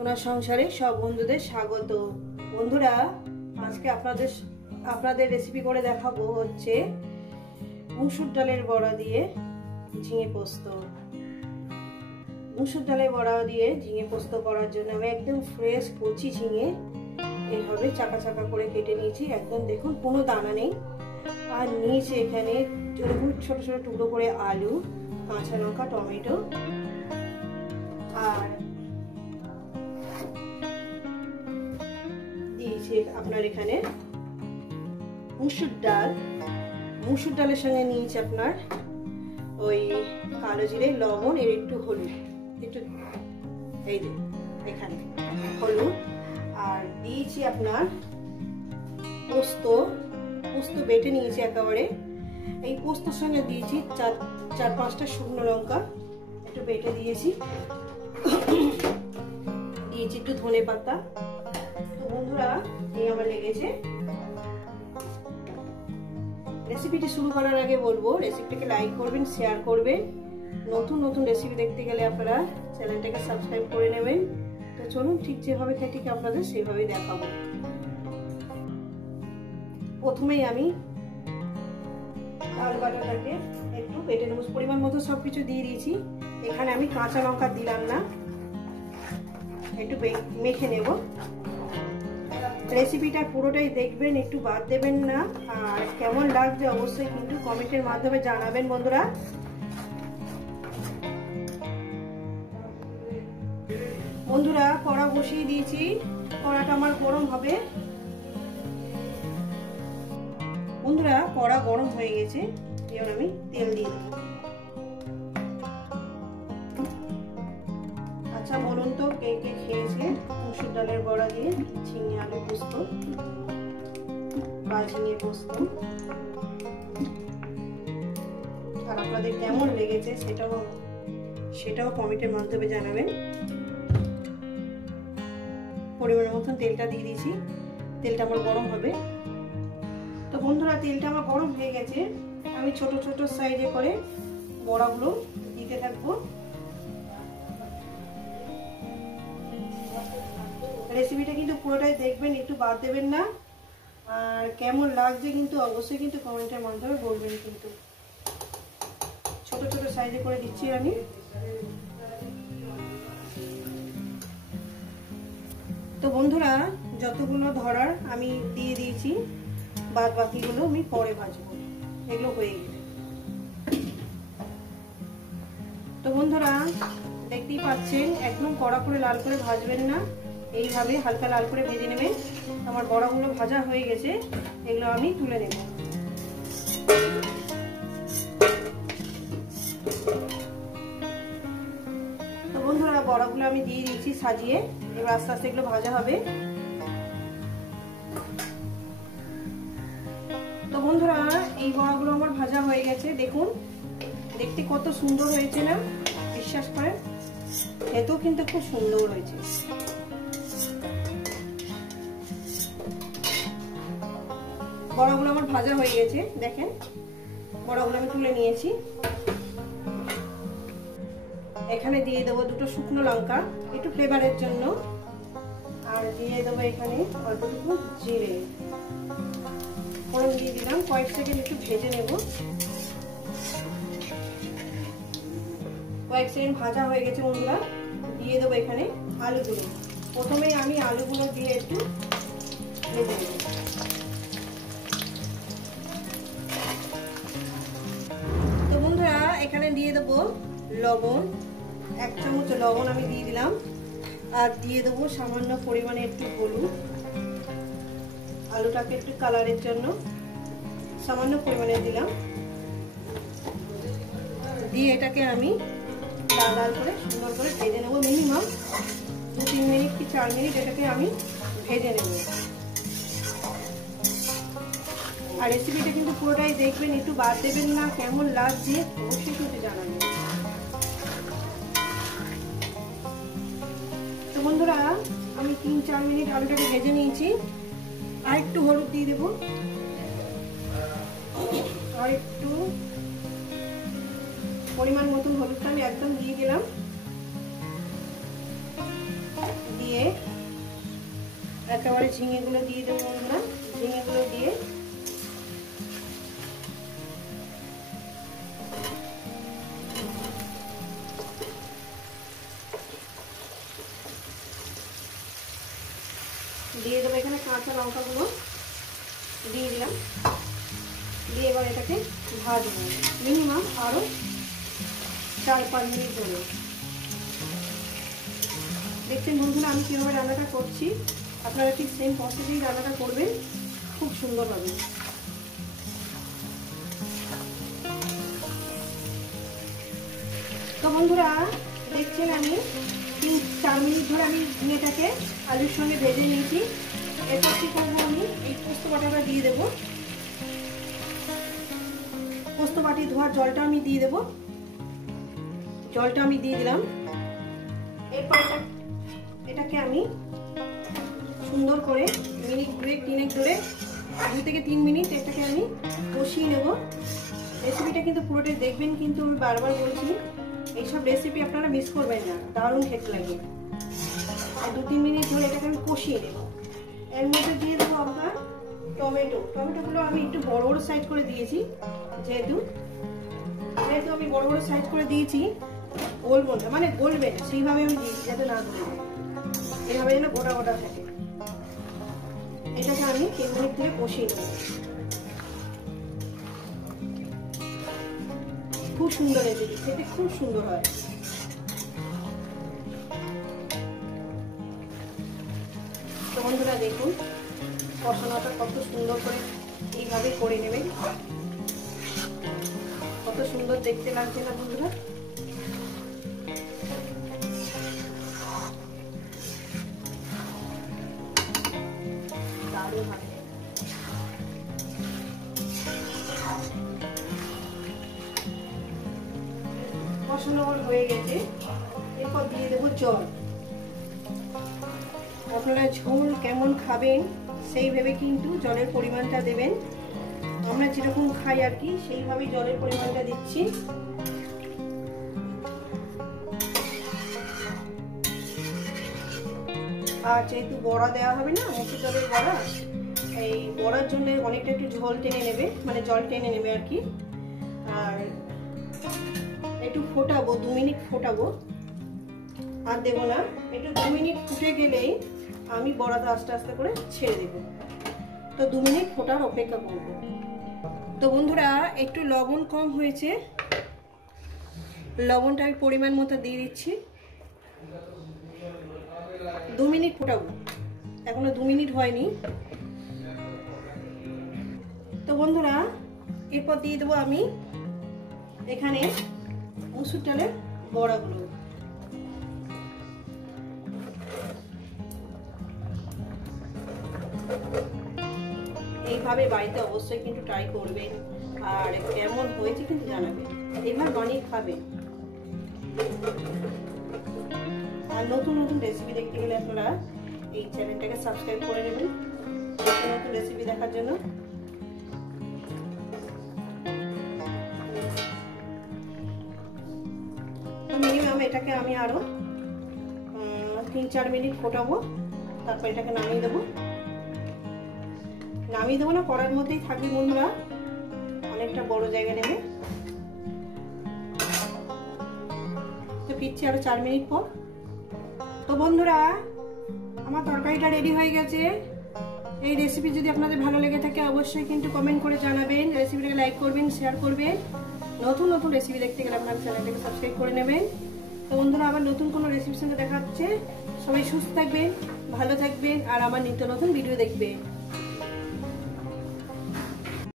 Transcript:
সোনার সংসারে সব বন্ধুদের স্বাগত। বন্ধুরা, আজকে আপনাদের রেসিপি করে দেখাবো হচ্ছে মুসুর ডালের বড়া দিয়ে ঝিঙে পোস্ত। মুসুর ডালের বড়া দিয়ে ঝিঙে পোস্ত করার জন্য আমি একদম ফ্রেশ কচি ঝিঙে এইভাবে চাকা চাকা করে কেটে নিয়েছি। একদম দেখুন, কোনো দানা নেই। আর নিয়েছি এখানে ছোট ছোট টুকরো করে আলু, কাঁচা লঙ্কা, টমেটো, আর দিয়েছি আপনার এখানে মুসুর ডাল। মুসুর ডালের সঙ্গে নিয়েছি আপনার ওই কালো জিরে, লবণ, এর একটু হলুদ, একটু এই যে এখানে হলুদ, আর দিয়েছি আপনার পোস্ত বেটে নিয়েছি একেবারে। এই পোস্তর সঙ্গে দিয়েছি চার পাঁচটা শুকনো লঙ্কা একটু বেটে দিয়েছি, দিয়েছি একটু ধনে পাতা। তো বন্ধুরা, এই আমার লেগেছে। রেসিপিটি শুরু করার আগে বলবো, রেসিপিটাকে লাইক করবেন, শেয়ার করবেন। নতুন রেসিপি দেখতে গেলে আপনারা চ্যানেলটাকে সাবস্ক্রাইব করে নেবেন। তো চলুন, ঠিক যেভাবে ঠিক আপনাদের সেভাবেই দেখাবো। প্রথমেই আমি আলু বাটাটাকে একটু বেটে নেব। পরিমাণ মতো সবকিছু দিয়ে দিয়েছি। এখানে আমি কাঁচা লঙ্কা দিলাম না, একটু মেখে নেব। রেসিপিটা পুরোটাই দেখবেন, একটু বাদ দেবেন না। আর কেমন লাগছে অবশ্যই কিন্তু কমেন্টের মাধ্যমে জানাবেন বন্ধুরা। বন্ধুরা, কড়া বসিয়ে দিয়েছি, কড়াটা আমার গরম হবে। বন্ধুরা, কড়া গরম হয়ে গেছে, এবার আমি তেল দিয়ে দেবো। আচ্ছা বলুন তো, কে কে খেয়েছে মুসুর ডালের বড়া দিয়ে ঝিঙে আলু পোস্ত বা ঝিঙে পোস্ত? আর আপনাদের কেমন লেগেছে সেটাও কমেন্টের মাধ্যমে জানাবেন। পরিমাণের মতন তেলটা দিয়ে দিয়েছি, তেলটা আমার গরম হবে। তো বন্ধুরা, তেলটা আমার গরম হয়ে গেছে। আমি ছোট ছোট সাইজে করে বড়াগুলো দিতে থাকবো। রেসিপিটা কিন্তু পুরোটাই দেখবেন, একটু বাদ দেবেন না। আর কেমন লাগছে কিন্তু অবশ্যই কিন্তু কমেন্টের মাধ্যমে বলবেন। কিন্তু ছোট ছোট সাইজে করে দিচ্ছি আমি। তো বন্ধুরা, যতগুলো ধরার আমি দিয়ে দিয়েছি, বাদ বাকিগুলো আমি পরে ভাজবো, এগুলো হয়ে গেলে। তো বন্ধুরা, দেখতেই পাচ্ছেন, একদম কড়া করে লাল করে ভাজবেন না, এইভাবে হালকা লাল করে ভেজে নেবেন। আমার বড়াগুলো ভাজা হয়ে গেছে, এগুলো আমি তুলে নেব। তো বন্ধুরা, বড়াগুলো আমি দিয়ে দিয়েছি সাজিয়ে, এবার আস্তে আস্তে এগুলো ভাজা হবে। তো বন্ধুরা, এই বড়াগুলো আমার ভাজা হয়ে গেছে। দেখুন, দেখতে কত সুন্দর হয়েছে না? বিশ্বাস করেন, খেতেও কিন্তু খুব সুন্দর হয়েছে। বড়াগুলো আমার ভাজা হয়ে গেছে, দেখেন বড়াগুলো আমি তুলে নিয়েছি। এখানে দিয়ে দেবো দুটো শুকনো লঙ্কা একটু ফ্লেভারের জন্য, আর দিয়ে দেবো এখানে অল্পটুকু জিরে ফোড়ন দিয়ে দিলাম। কয়েক সেকেন্ড একটু ভেজে নেব। কয়েক সেকেন্ড ভাজা হয়ে গেছে বন্ধুরা, দিয়ে দেবো এখানে আলুগুলো। প্রথমেই আমি আলুগুলো দিয়ে একটু ভেজে নেব। তো বন্ধুরা, এখানে দিয়ে দেবো লবণ, 1 চামচ লবণ আমি দিয়ে দিলাম। আর দিয়ে দেবো সামান্য পরিমাণে একটু হলুদ, আলুটাকে একটু কালারের জন্য সামান্য পরিমাণে দিলাম। দিয়ে এটাকে আমি লাল লাল করে সুন্দর করে ভেজে নেব। মিনিমাম 2-3 মিনিট কি 4 মিনিট এটাকে আমি ভেজে নেব। আর রেসিপিটা কিন্তু পুরোটাই দেখবেন, একটু বাদ দেবেন না। কেমন লাগছে অবশ্যই কিন্তু জানাবেন। তো বন্ধুরা, আমি 3-4 মিনিট আলুটাকে ভেজে নিয়েছি। আর একটু হলুদ দিয়ে দেবো, আর একটু পরিমাণ মতন হলুদটা আমি একদম দিয়ে দিলাম। দিয়ে একেবারে ঝিঙেগুলো দিয়ে দেবো বন্ধুরা। ঝিঙেগুলো দিয়ে দেবো এখানে কাঁচা লঙ্কাগুলো দিয়ে দিলাম, দিয়ে এবার এটাকে ভাজবো মিনিমাম আরো 4-5 মিনিট ধরে। দেখছেন বন্ধুরা আমি কীভাবে রান্নাটা করছি, আপনারা ঠিক সেম প্রসেসেই রান্নাটা করবেন, খুব সুন্দর হবে। তো বন্ধুরা দেখছেন আমি 3-4 মিনিট ধরে আমি ঝিঙেটাকে আলুর সঙ্গে ভেজে নিয়েছি। এরপর কি করবো, আমি এই পোস্ত বাটাটা দিয়ে দেবো। পোস্ত বাটি ধোয়ার জলটা আমি দিয়ে দেবো, জলটা আমি দিয়ে দিলাম। এরপর এটাকে আমি সুন্দর করে মিনিট 2-3 ধরে 2 থেকে 3 মিনিট এটাকে আমি কষিয়ে নেব। রেসিপিটা কিন্তু পুরোটাই দেখবেন, কিন্তু আমি বারবার বলছি এইসব রেসিপি আপনারা মিস করবেন না, দারুণ খেতে লাগে। 2-3 মিনিট ধরে এটাকে আমি কষিয়ে নেব। এর মধ্যে দিয়ে দেবো আপনার টমেটো। টমেটোগুলো আমি একটু বড় বড় সাইজ করে দিয়েছি, যেহেতু আমি বড় বড় সাইজ করে দিয়েছি, গলবো না মানে গলবে না সেইভাবে আমি দিয়েছি, যাতে না গলে যায়, এভাবে যেন গোটা গোটা থাকে। এটাকে আমি 3 মিনিট ধরে কষিয়ে নেব। খুব সুন্দর রেসিপি, খেতে খুব সুন্দর হয়। তো বন্ধুরা দেখুন কষানোটা কত সুন্দর করে এইভাবে করে নেবেন, কত সুন্দর দেখতে লাগছে না বন্ধুরা। দারুণ হবে। কষানো হয়ে গেছে, এরপর দিয়ে দেবো জল। আপনারা ঝোল কেমন খাবেন সেই ভেবে কিন্তু জলের পরিমাণটা দেবেন। আমরা যেরকম খাই আর কি সেইভাবেই জলের পরিমাণটা দিচ্ছি। আর যেহেতু বড়া দেওয়া হবে না, মসুর ডালের বড়া, এই বড়ার জন্য অনেকটা একটু ঝোল টেনে নেবে, মানে জল টেনে নেবে আর কি। আর একটু ফোটাবো, 2 মিনিট ফোটাবো, আর দেবো না। একটু 2 মিনিট ফুটে গেলেই আমি বড়াটা আস্তে আস্তে করে ছেড়ে দেব। তো 2 মিনিট ফোটার অপেক্ষা করব। তো বন্ধুরা একটু লবণ কম হয়েছে, লবণটা আমি পরিমাণ মতো দিয়ে দিচ্ছি। 2 মিনিট ফোটাবো, এখনো 2 মিনিট হয়নি। তো বন্ধুরা এরপর দিয়ে দেবো আমি এখানে মসুর ডালের বড়াগুলো। এইভাবে বাড়িতে অবশ্যই কিন্তু ট্রাই করবেন, আর কেমন হয়েছে কিন্তু জানাবেন, এইভাবে বানিয়ে খাবেন। আর নতুন নতুন রেসিপি দেখতে গেলে আপনারা এই চ্যানেলটাকে সাবস্ক্রাইব করে নেবেন নতুন নতুন রেসিপি দেখার জন্য। মিনিমাম এটাকে আমি আরো 3-4 মিনিট ফোটাবো, তারপর এটাকে নামিয়ে দেবো। নামিয়ে দেবো না, কড়ার মধ্যেই থাকবে বন্ধুরা, অনেকটা বড় জায়গা নেবে। তো ফিরছি আরো 4 মিনিট পর। তো বন্ধুরা আমার তরকারিটা রেডি হয়ে গেছে। এই রেসিপি যদি আপনাদের ভালো লেগে থাকে অবশ্যই কিন্তু কমেন্ট করে জানাবেন, রেসিপিটাকে লাইক করবেন, শেয়ার করবেন। নতুন নতুন রেসিপি দেখতে গেলে আপনার চ্যানেলটাকে সাবস্ক্রাইব করে নেবেন। তো বন্ধুরা আবার নতুন কোনো রেসিপির সঙ্গে দেখা হচ্ছে। সবাই সুস্থ থাকবেন, ভালো থাকবেন, আর আমার নিত্য নতুন ভিডিও দেখবেন।